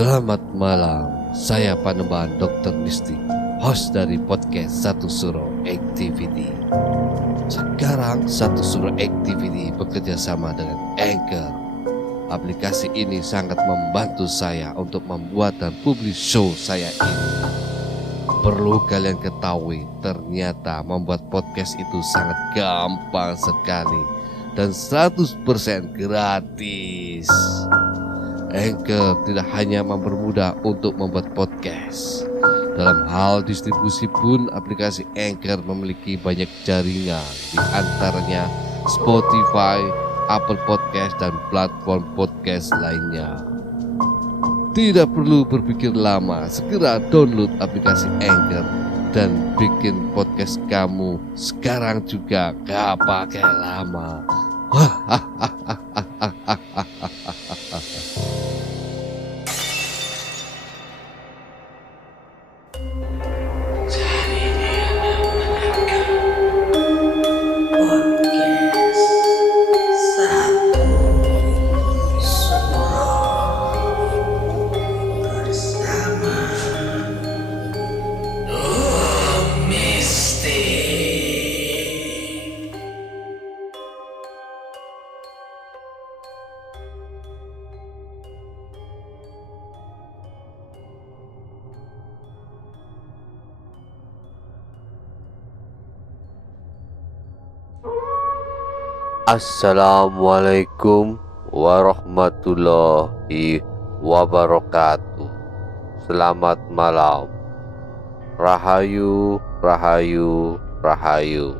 Selamat malam, saya Panembahan Dr. Mistik, host dari podcast Satu Suro Activity. Sekarang Satu Suro Activity bekerja sama dengan Anchor. Aplikasi ini sangat membantu saya untuk membuat dan publish show saya ini. Perlu kalian ketahui, ternyata membuat podcast itu sangat gampang sekali dan 100% gratis. Anchor tidak hanya mempermudah untuk membuat podcast. Dalam hal distribusi pun aplikasi Anchor memiliki banyak jaringan, di antaranya Spotify, Apple Podcast, dan platform podcast lainnya. Tidak perlu berpikir lama, segera download aplikasi Anchor dan bikin podcast kamu sekarang juga, gak pakai lama. Assalamualaikum warahmatullahi wabarakatuh. Selamat malam. Rahayu, rahayu, rahayu.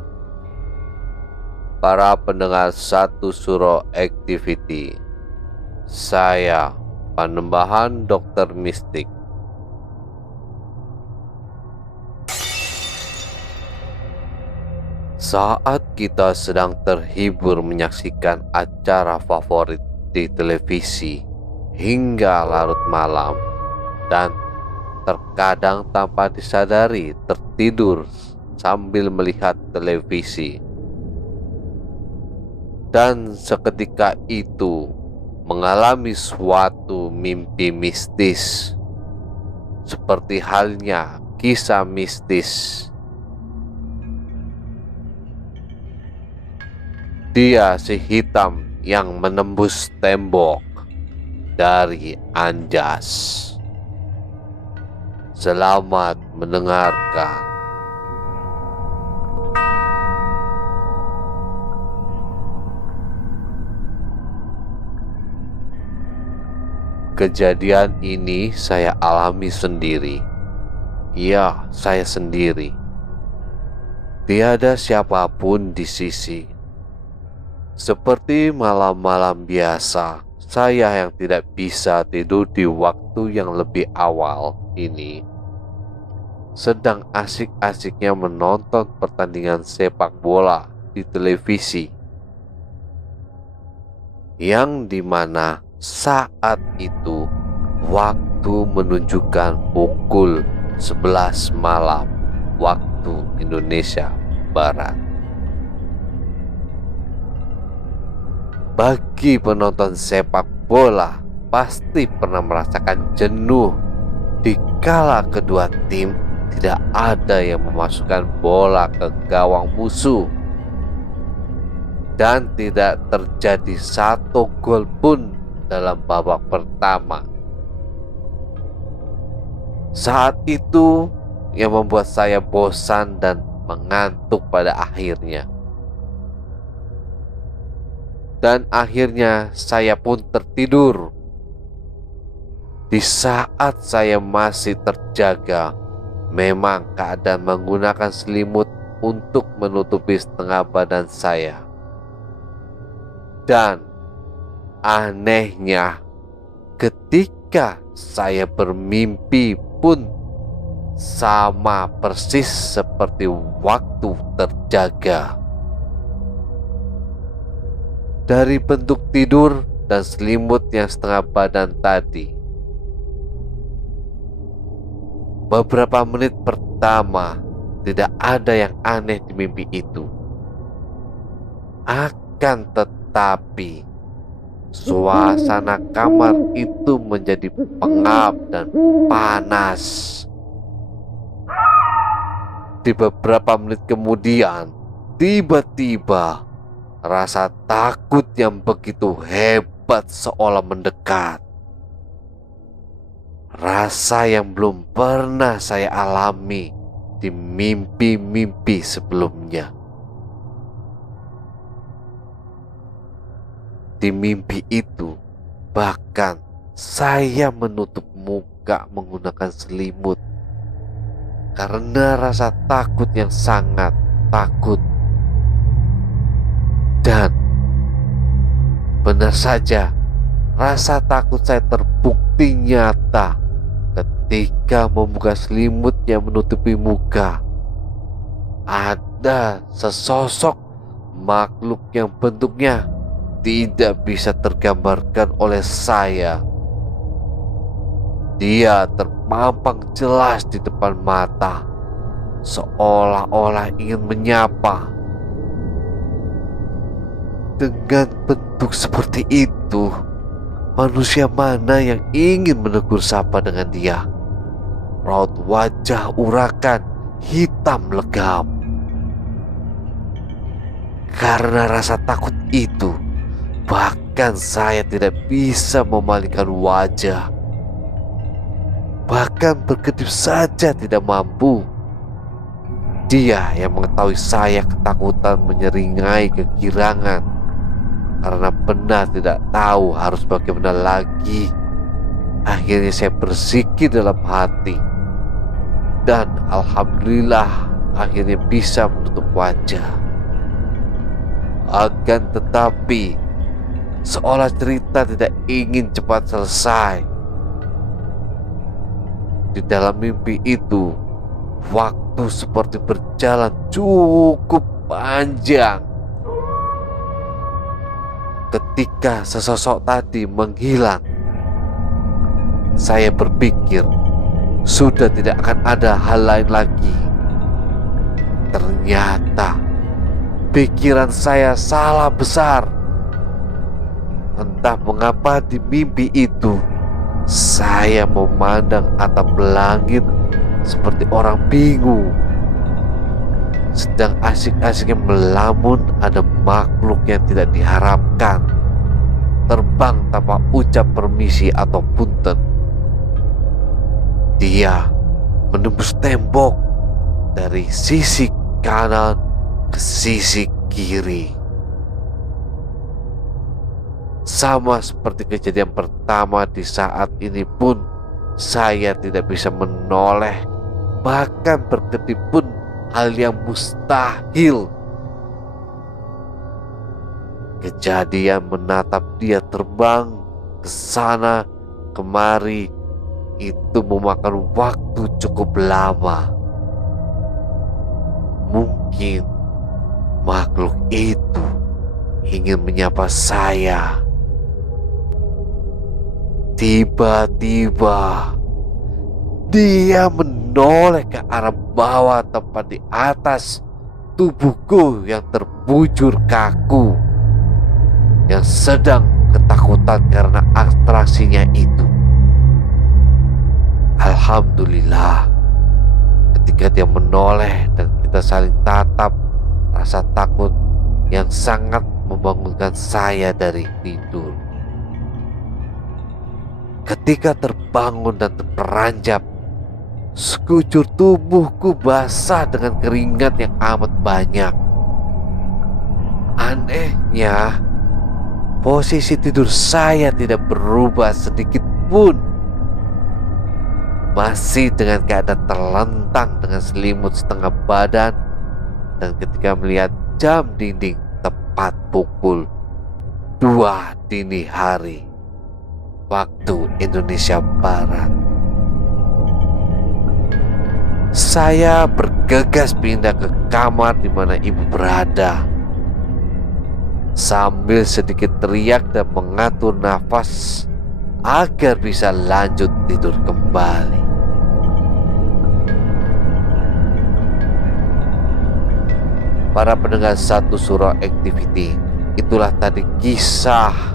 Para pendengar Satu Suro Activity, saya Panembahan Dr. Mistik. Saat kita sedang terhibur menyaksikan acara favorit di televisi hingga larut malam dan terkadang tanpa disadari tertidur sambil melihat televisi, dan seketika itu mengalami suatu mimpi mistis, seperti halnya kisah mistis. Dia si hitam yang menembus tembok dari Anjas. Selamat mendengarkan. Kejadian ini saya alami sendiri. Ya, saya sendiri. Tiada siapapun di sisi. Seperti malam-malam biasa, saya yang tidak bisa tidur di waktu yang lebih awal ini sedang asik-asiknya menonton pertandingan sepak bola di televisi, yang dimana saat itu waktu menunjukkan pukul 11 malam waktu Indonesia Barat. Bagi penonton sepak bola pasti pernah merasakan jenuh dikala kedua tim tidak ada yang memasukkan bola ke gawang musuh dan tidak terjadi satu gol pun dalam babak pertama. Saat itu yang membuat saya bosan dan mengantuk pada akhirnya. Dan akhirnya saya pun tertidur. Di saat saya masih terjaga, memang keadaan menggunakan selimut untuk menutupi setengah badan saya. Dan anehnya, ketika saya bermimpi pun sama persis seperti waktu terjaga. Dari bentuk tidur dan selimut yang setengah badan tadi, beberapa menit pertama tidak ada yang aneh di mimpi itu. Akan tetapi Suasana kamar itu menjadi pengap dan panas. Di beberapa menit kemudian, tiba-tiba rasa takut yang begitu hebat seolah mendekat. Rasa yang belum pernah saya alami di mimpi-mimpi sebelumnya. Di mimpi itu, bahkan saya menutup muka menggunakan selimut karena rasa takut yang sangat takut. Dan benar saja, rasa takut saya terbukti nyata ketika membuka selimut yang menutupi muka. Ada sesosok makhluk yang bentuknya tidak bisa tergambarkan oleh saya. Dia terpampang jelas di depan mata, seolah-olah ingin menyapa. Dengan bentuk seperti itu, manusia mana yang ingin menegur sapa dengan dia? Raut wajah urakan, hitam legam. Karena rasa takut itu, bahkan saya tidak bisa memalingkan wajah. Bahkan berkedip saja tidak mampu. Dia yang mengetahui saya ketakutan menyeringai kegirangan, karena benar tidak tahu harus bagaimana lagi. Akhirnya saya berzikir dalam hati, dan alhamdulillah akhirnya bisa menutup wajah. Akan tetapi, seolah cerita tidak ingin cepat selesai. Di dalam mimpi itu, waktu seperti berjalan cukup panjang. Ketika sesosok tadi menghilang, saya berpikir sudah tidak akan ada hal lain lagi. Ternyata pikiran saya salah besar. Entah mengapa di mimpi itu saya memandang atap langit seperti orang bingung. Sedang asik-asiknya melamun, ada makhluk yang tidak diharapkan terbang tanpa ucap permisi atau punten. Dia menembus tembok dari sisi kanan ke sisi kiri. Sama seperti kejadian pertama, di saat ini pun saya tidak bisa menoleh, bahkan berkedip pun hal yang mustahil. Kejadian menatap dia terbang ke sana kemari itu memakan waktu cukup lama. Mungkin makhluk itu ingin menyapa saya. Tiba-tiba dia menoleh ke arah bawah, tepat di atas tubuhku yang terbujur kaku, yang sedang ketakutan karena atraksinya itu. Alhamdulillah, ketika dia menoleh dan kita saling tatap, rasa takut yang sangat membangunkan saya dari tidur. Ketika terbangun dan terperanjat, sekujur tubuhku basah dengan keringat yang amat banyak. Anehnya, posisi tidur saya tidak berubah sedikit pun. Masih dengan keadaan terlentang dengan selimut setengah badan. Dan ketika melihat jam dinding, tepat pukul 2 dini hari waktu Indonesia Barat, saya bergegas pindah ke kamar di mana ibu berada, sambil sedikit teriak dan mengatur nafas agar bisa lanjut tidur kembali. Para pendengar Satu Surau Activity, itulah tadi kisah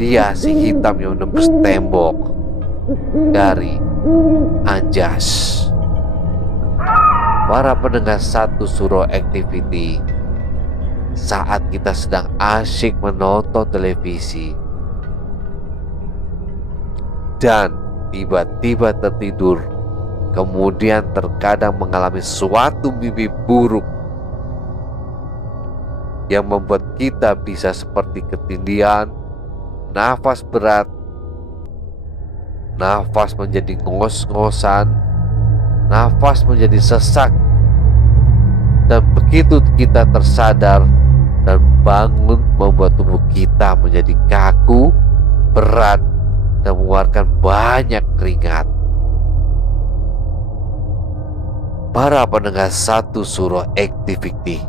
Dia si hitam yang menembus tembok dari Anjas. Para pendengar Satu Suro Activity, saat kita sedang asyik menonton televisi dan tiba-tiba tertidur, kemudian terkadang mengalami suatu mimpi buruk yang membuat kita bisa seperti ketindihan, nafas berat, nafas menjadi ngos-ngosan, nafas menjadi sesak, dan begitu kita tersadar dan bangun membuat tubuh kita menjadi kaku, berat, dan mengeluarkan banyak keringat. Para pendengar Satu Suro Activity,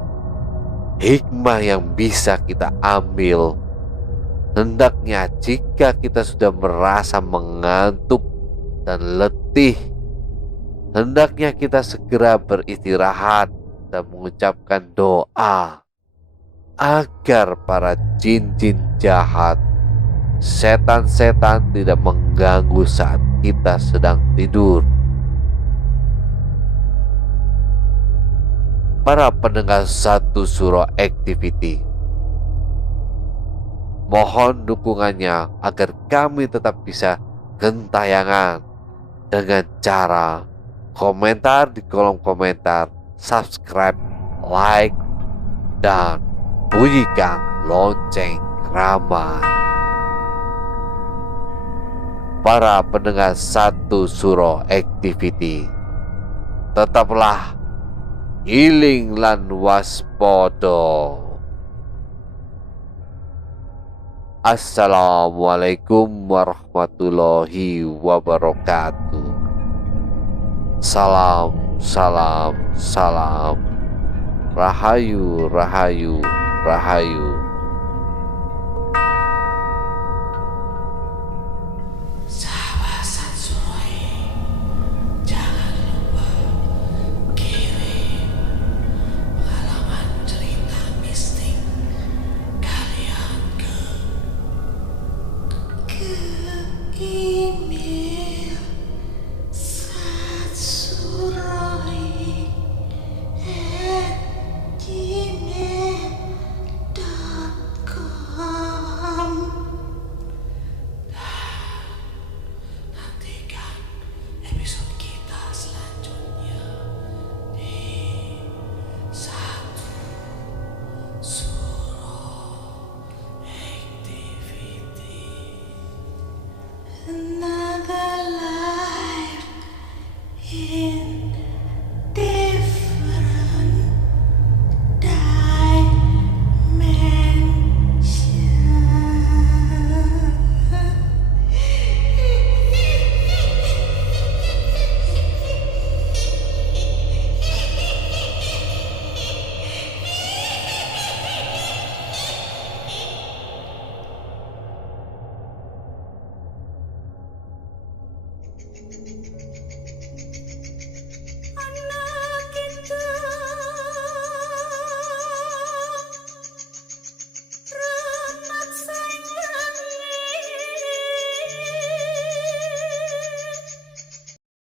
hikmah yang bisa kita ambil, hendaknya jika kita sudah merasa mengantuk dan letih, hendaknya kita segera beristirahat dan mengucapkan doa agar para jin-jin jahat, setan-setan tidak mengganggu saat kita sedang tidur. Para pendengar Satu Suro Activity, mohon dukungannya agar kami tetap bisa gentayangan dengan cara komentar di kolom komentar, subscribe, like, dan bunyikan lonceng ramai. Para pendengar Satu Suro Activity, tetaplah iling lan waspada. Assalamualaikum warahmatullahi wabarakatuh. Salam, salam, salam. Rahayu, rahayu, rahayu.